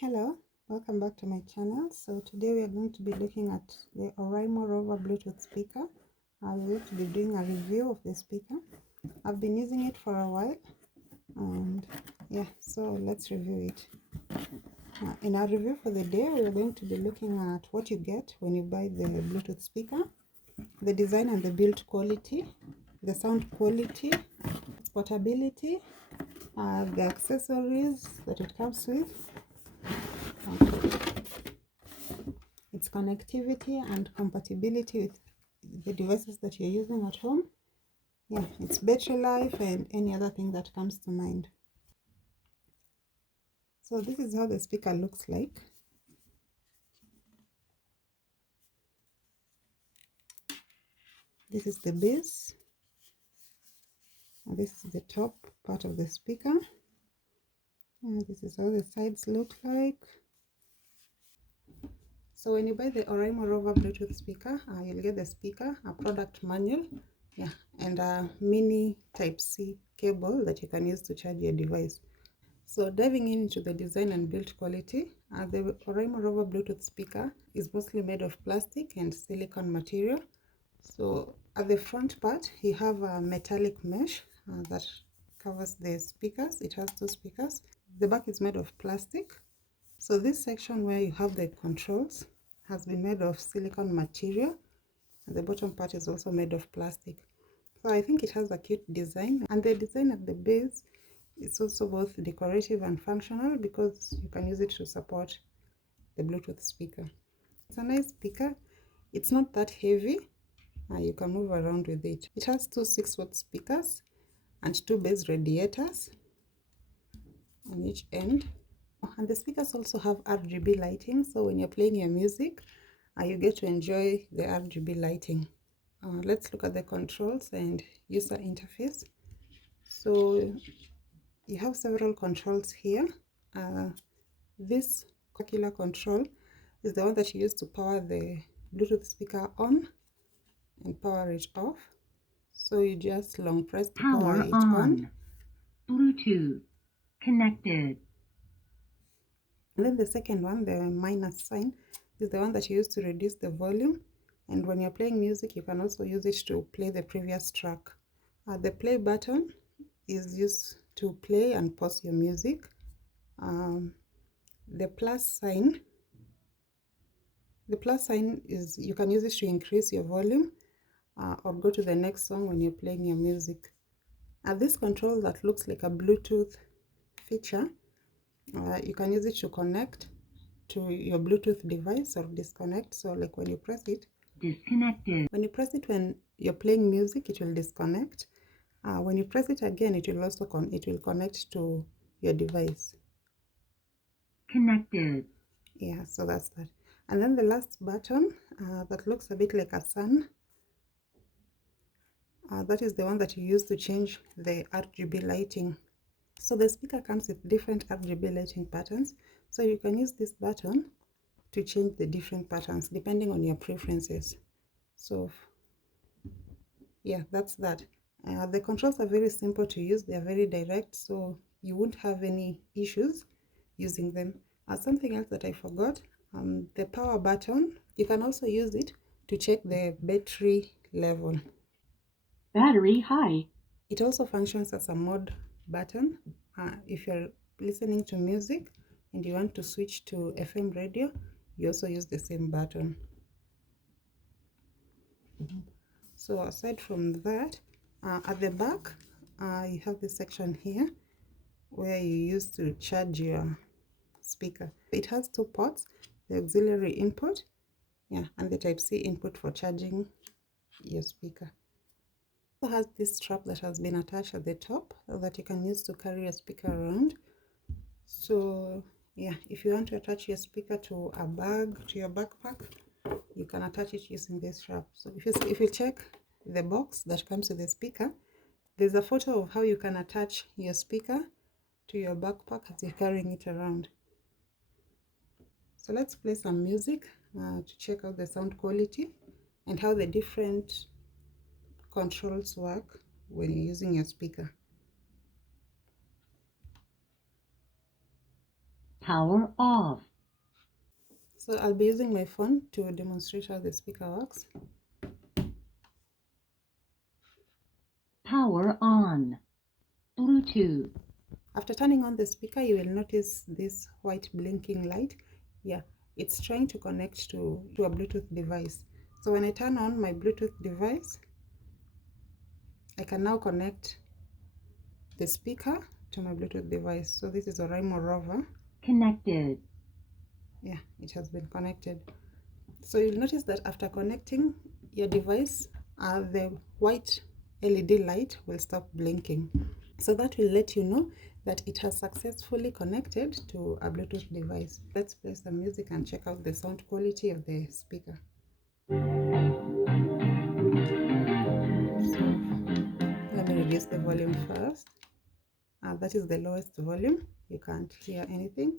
Hello, welcome back to my channel. So today we are going to be looking at the Oraimo Rover Bluetooth speaker. I'm going to be doing a review of the speaker. I've been using it for a while and yeah, so let's review it. In our review for the day, we're going to be looking at what you get when you buy the Bluetooth speaker, the design and the build quality, the sound quality, its portability, the accessories that it comes with, its connectivity and compatibility with the devices that you're using at home, yeah, its battery life and any other thing that comes to mind. So this is how the speaker looks like. This is the base, and this is the top part of the speaker, and this is how the sides look like. So when you buy the Oraimo Rover Bluetooth speaker, you'll get the speaker, a product manual, yeah, and a mini Type-C cable that you can use to charge your device. So diving into the design and build quality, the Oraimo Rover Bluetooth speaker is mostly made of plastic and silicone material. So at the front part, you have a metallic mesh that covers the speakers. It has two speakers. The back is made of plastic. So this section where you have the controls has been made of silicone material, and the bottom part is also made of plastic. So I think it has a cute design, and the design at the base is also both decorative and functional because you can use it to support the Bluetooth speaker. It's a nice speaker. It's not that heavy. You can move around with it. It has two 6-watt speakers and two bass radiators on each end. And the speakers also have RGB lighting, so when you're playing your music, you get to enjoy the RGB lighting. Let's look at the controls and user interface. So you have several controls here. This circular control is the one that you use to power the Bluetooth speaker on and power it off. So you just long press to power it on. Bluetooth connected. And then the second one, the minus sign, is the one that you use to reduce the volume. And when you're playing music, you can also use it to play the previous track. The play button is used to play and pause your music. The plus sign is you can use it to increase your volume or go to the next song when you're playing your music. This control that looks like a Bluetooth feature, you can use it to connect to your Bluetooth device or disconnect. So like when you press it, Disconnected. when you press it when you're playing music, it will disconnect. When you press it again, it will also connect to your device. Connected. Yeah, so that's that. And then the last button that looks a bit like a sun, that is the one that you use to change the RGB lighting. So the speaker comes with different RGB lighting patterns, so you can use this button to change the different patterns depending on your preferences. So yeah, that's that. The controls are very simple to use. They are very direct, so you won't have any issues using them. Something else that I forgot, the power button, you can also use it to check the battery level. Battery high. It also functions as a mode button. If you're listening to music and you want to switch to FM radio, you also use the same button. So aside from that, at the back, you have this section here where you use to charge your speaker. It has two ports, the auxiliary input, yeah, and the Type-C input for charging your speaker. It also has this strap that has been attached at the top that you can use to carry your speaker around. So yeah, if you want to attach your speaker to a bag, to your backpack, you can attach it using this strap. So if you check the box that comes with the speaker, there's a photo of how you can attach your speaker to your backpack as you're carrying it around. So let's play some music to check out the sound quality and how the different controls work when you're using your speaker. Power off. So I'll be using my phone to demonstrate how the speaker works. Power on. Bluetooth. After turning on the speaker, you will notice this white blinking light. Yeah, it's trying to connect to a Bluetooth device. So when I turn on my Bluetooth device, I can now connect the speaker to my Bluetooth device. So this is Oraimo Rover. Connected. Yeah, it has been connected. So you'll notice that after connecting your device, the white LED light will stop blinking. So that will let you know that it has successfully connected to a Bluetooth device. Let's play some music and check out the sound quality of the speaker. So let me reduce the volume first. That is the lowest volume. You can't hear anything.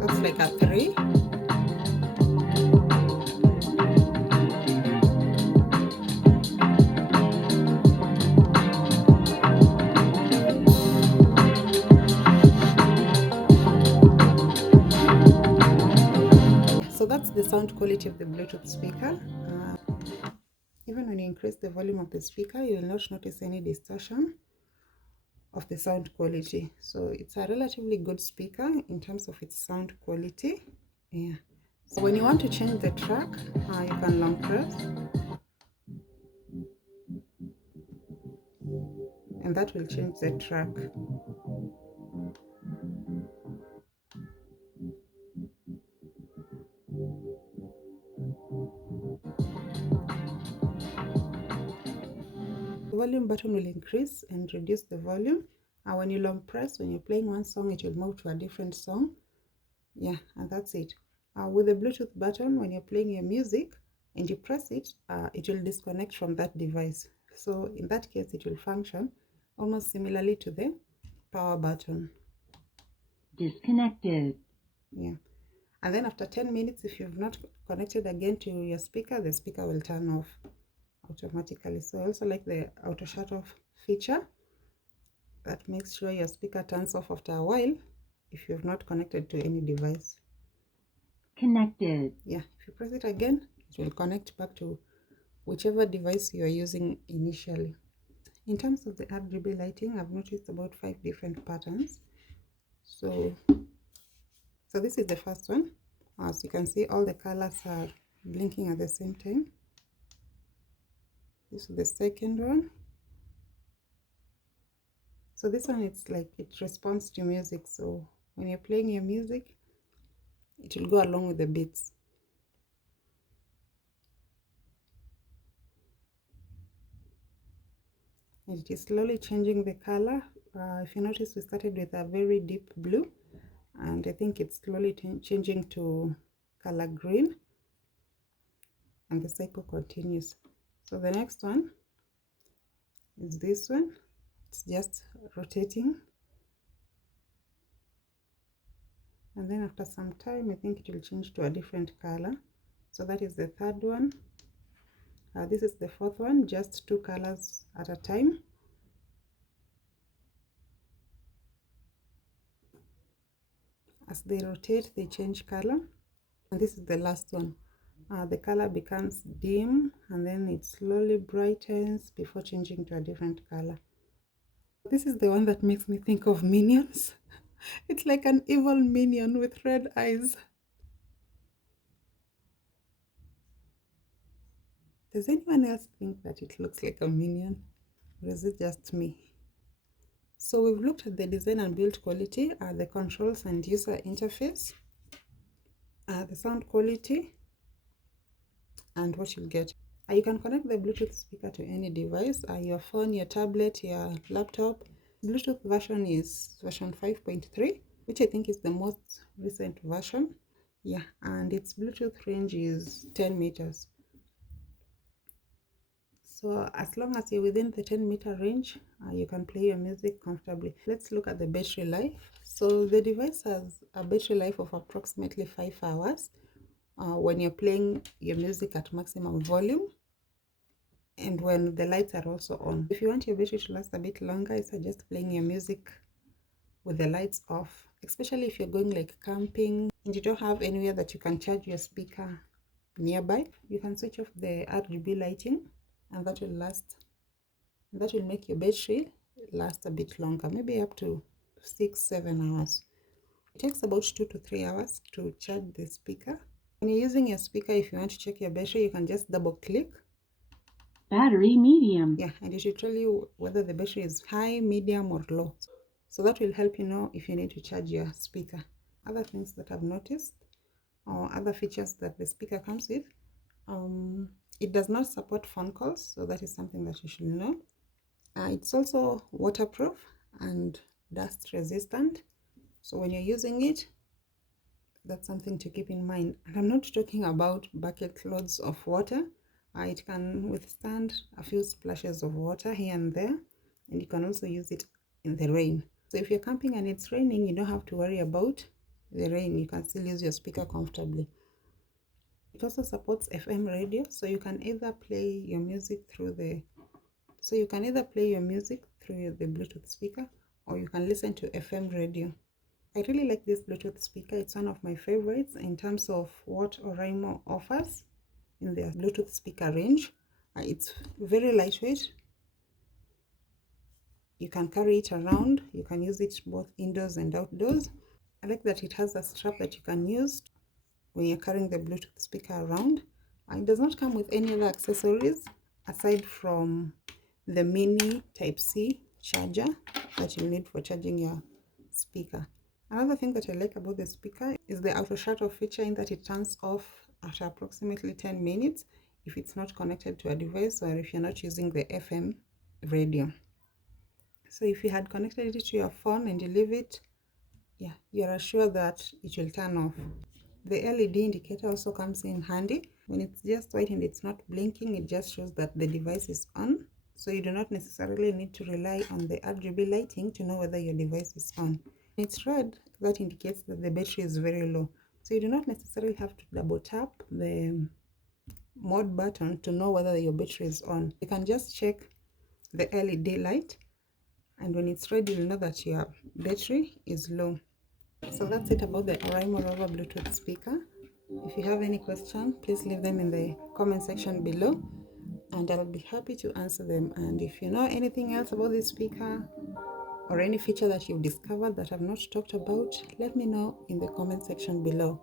That's like a 3. So that's the sound quality of the Bluetooth speaker. Even when you increase the volume of the speaker, you will not notice any distortion of the sound quality. So it's a relatively good speaker in terms of its sound quality. Yeah. So when you want to change the track, you can long press, and that will change the track. The volume button will increase and reduce the volume. When you long press, when you're playing one song, it will move to a different song. Yeah, and that's it. With the Bluetooth button, when you're playing your music and you press it, it will disconnect from that device. So in that case, it will function almost similarly to the power button. Disconnected. Yeah. And then after 10 minutes, if you've not connected again to your speaker, the speaker will turn off automatically. So I also like the auto shut off feature that makes sure your speaker turns off after a while if you've not connected to any device. Connected. Yeah, if you press it again, it will connect back to whichever device you are using initially. In terms of the RGB lighting, I've noticed about 5 different patterns. So this is the first one. As you can see, all the colors are blinking at the same time. This is the second one. So this one, it's like it responds to music. So when you're playing your music, it will go along with the beats. And it is slowly changing the color. If you notice, we started with a very deep blue, and I think it's slowly changing to color green, and the cycle continues. So the next one is this one. It's just rotating, and then after some time, I think it will change to a different color. So that is the third one. This is the fourth one, just 2 colors at a time. As they rotate, they change color. And this is the last one. The color becomes dim, and then it slowly brightens before changing to a different color. This is the one that makes me think of Minions. It's like an evil minion with red eyes. Does anyone else think that it looks like a minion? Or is it just me? So we've looked at the design and build quality, the controls and user interface, the sound quality, and what you'll get. You can connect the Bluetooth speaker to any device, your phone, your tablet, your laptop. Bluetooth version is version 5.3, which I think is the most recent version. Yeah, and its Bluetooth range is 10 meters. So as long as you're within the 10-meter range, you can play your music comfortably. Let's look at the battery life. So the device has a battery life of approximately 5 hours when you're playing your music at maximum volume. and when the lights are also on. If you want your battery to last a bit longer, I suggest playing your music with the lights off, especially if you're going like camping and you don't have anywhere that you can charge your speaker nearby. You can switch off the RGB lighting, and that will make your battery last a bit longer, maybe up to 6-7 hours. It takes about 2 to 3 hours to charge the speaker. When you're using your speaker, if you want to check your battery, you can just double click. Battery medium. Yeah, and it will tell you whether the battery is high, medium, or low. So that will help you know if you need to charge your speaker. Other things that I've noticed, or other features that the speaker comes with, it does not support phone calls, so that is something that you should know. It's also waterproof and dust resistant, so when you're using it, that's something to keep in mind. And I'm not talking about bucket loads of water. It can withstand a few splashes of water here and there, and you can also use it in the rain. So if you're camping and it's raining, you don't have to worry about the rain. You can still use your speaker comfortably. It also supports FM radio, so you can either play your music through the Bluetooth speaker, or you can listen to FM radio. I really like this Bluetooth speaker. It's one of my favorites in terms of what Oraimo offers in their Bluetooth speaker range. It's very lightweight. You can carry it around. You can use it both indoors and outdoors. I like that it has a strap that you can use when you're carrying the Bluetooth speaker around. It does not come with any other accessories aside from the mini Type-C charger that you need for charging your speaker. Another thing that I like about the speaker is the auto shut off feature, in that it turns off after approximately 10 minutes if it's not connected to a device, or if you're not using the FM radio. So if you had connected it to your phone and you leave it, yeah, you're assured that it will turn off. The LED indicator also comes in handy. When it's just white and it's not blinking, it just shows that the device is on. So you do not necessarily need to rely on the RGB lighting to know whether your device is on. When it's red, that indicates that the battery is very low. So you do not necessarily have to double tap the mode button to know whether your battery is on. You can just check the LED light, and when it's red, you'll know that your battery is low. So that's it about the Oraimo Rover Bluetooth speaker. If you have any question, please leave them in the comment section below, and I'll be happy to answer them. And if you know anything else about this speaker, or any feature that you've discovered that I've not talked about, let me know in the comment section below.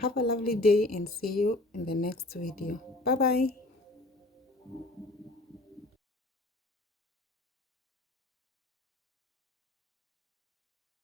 Have a lovely day, and see you in the next video. Bye bye.